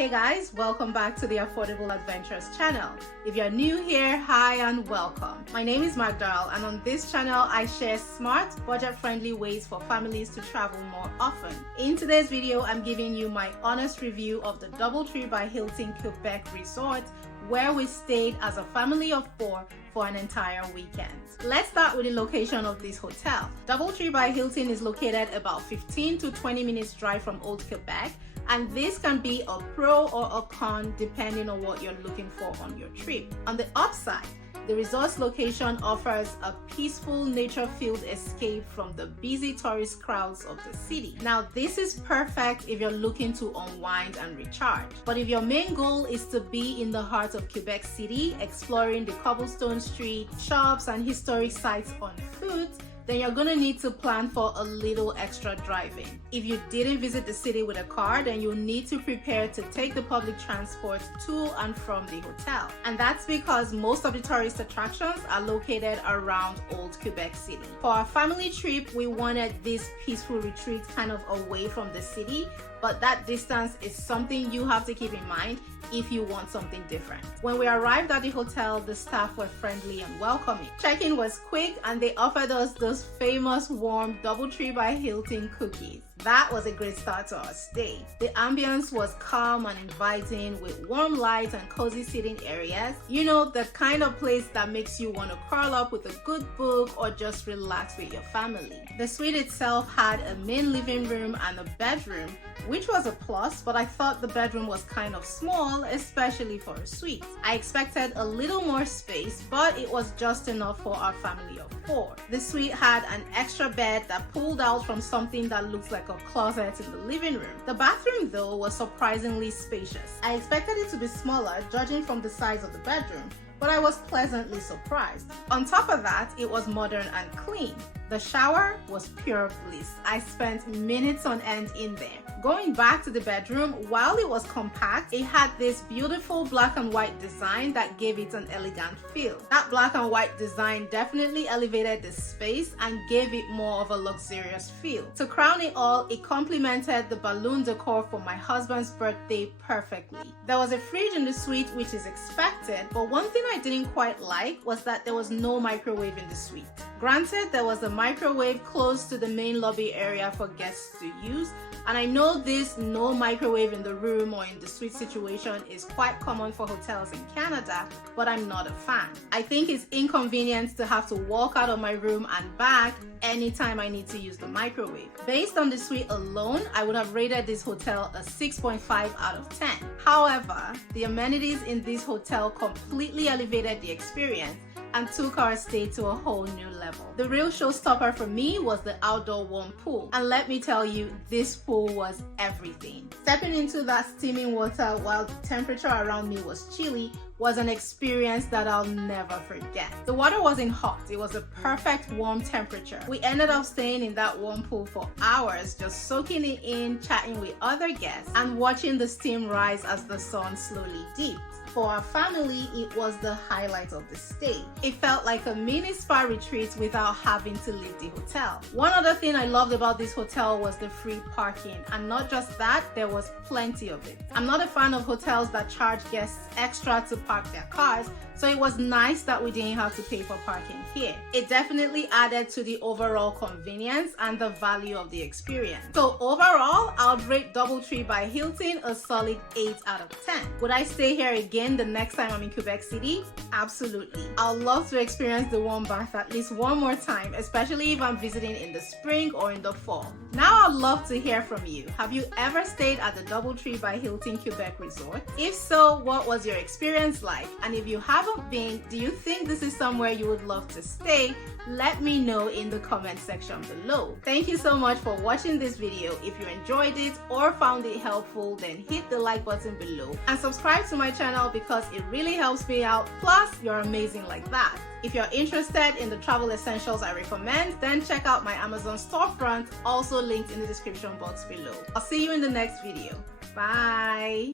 Hey guys, welcome back to the Affordable Adventures channel. If you're new here, hi and welcome. My name is Magdal, and on this channel I share smart, budget-friendly ways for families to travel more often. In today's video, I'm giving you my honest review of the DoubleTree by Hilton Quebec resort, where we stayed as a family of 4 for an entire weekend. Let's start with the location of this hotel. DoubleTree by Hilton is located about 15 to 20 minutes drive from Old Quebec, and this can be a pro or a con depending on what you're looking for on your trip. On the upside, the resort's location offers a peaceful, nature-filled escape from the busy tourist crowds of the city. Now, this is perfect if you're looking to unwind and recharge. But if your main goal is to be in the heart of Quebec City, exploring the cobblestone street, shops, and historic sites on foot, then you're gonna need to plan for a little extra driving. If you didn't visit the city with a car, then you'll need to prepare to take the public transport to and from the hotel. And that's because most of the tourist attractions are located around Old Quebec City. For our family trip, we wanted this peaceful retreat kind of away from the city, but that distance is something you have to keep in mind if you want something different. When we arrived at the hotel, the staff were friendly and welcoming. Check-in was quick and they offered us those famous warm DoubleTree by Hilton cookies. That was a great start to our stay. The ambience was calm and inviting with warm lights and cozy sitting areas. You know, the kind of place that makes you want to curl up with a good book or just relax with your family. The suite itself had a main living room and a bedroom, which was a plus, but I thought the bedroom was kind of small, especially for a suite. I expected a little more space, but it was just enough for our family of 4. The suite had an extra bed that pulled out from something that looks like a closet in the living room. The bathroom, though, was surprisingly spacious. I expected it to be smaller, judging from the size of the bedroom, but I was pleasantly surprised. On top of that, it was modern and clean. The shower was pure bliss. I spent minutes on end in there. Going back to the bedroom, while it was compact, it had this beautiful black and white design that gave it an elegant feel. That black and white design definitely elevated the space and gave it more of a luxurious feel. To crown it all, it complemented the balloon decor for my husband's birthday perfectly. There was a fridge in the suite, which is expected, but one thing I didn't quite like was that there was no microwave in the suite. Granted, there was a microwave close to the main lobby area for guests to use, and I know this no microwave in the room or in the suite situation is quite common for hotels in Canada, but I'm not a fan. I think it's inconvenient to have to walk out of my room and back anytime I need to use the microwave. Based on the suite alone, I would have rated this hotel a 6.5 out of 10. However, the amenities in this hotel completely elevated the experience and took our stay to a whole new level. The real showstopper for me was the outdoor warm pool, and let me tell you, this pool was everything. Stepping into that steaming water while the temperature around me was chilly was an experience that I'll never forget. The water wasn't hot, it was a perfect warm temperature. We ended up staying in that warm pool for hours, just soaking it in, chatting with other guests, and watching the steam rise as the sun slowly dipped. For our family, it was the highlight of the stay. It felt like a mini spa retreat without having to leave the hotel. One other thing I loved about this hotel was the free parking, and not just that, there was plenty of it. I'm not a fan of hotels that charge guests extra to park their cars, so it was nice that we didn't have to pay for parking here. It definitely added to the overall convenience and the value of the experience. So overall, I would rate DoubleTree by Hilton a solid 8 out of 10. Would I stay here again the next time I'm in Quebec City? Absolutely. I'd love to experience the warm bath at least one more time, especially if I'm visiting in the spring or in the fall. Now I'd love to hear from you. Have you ever stayed at the DoubleTree by Hilton Quebec resort? If so, what was your experience like? And if you haven't been, do you think this is somewhere you would love to stay? Let me know in the comment section below. Thank you so much for watching this video. If you enjoyed it or found it helpful, then hit the like button below and subscribe to my channel because it really helps me out. Plus, you're amazing like that. If you're interested in the travel essentials I recommend, then check out my Amazon storefront, also linked in the description box below. I'll see you in the next video. Bye!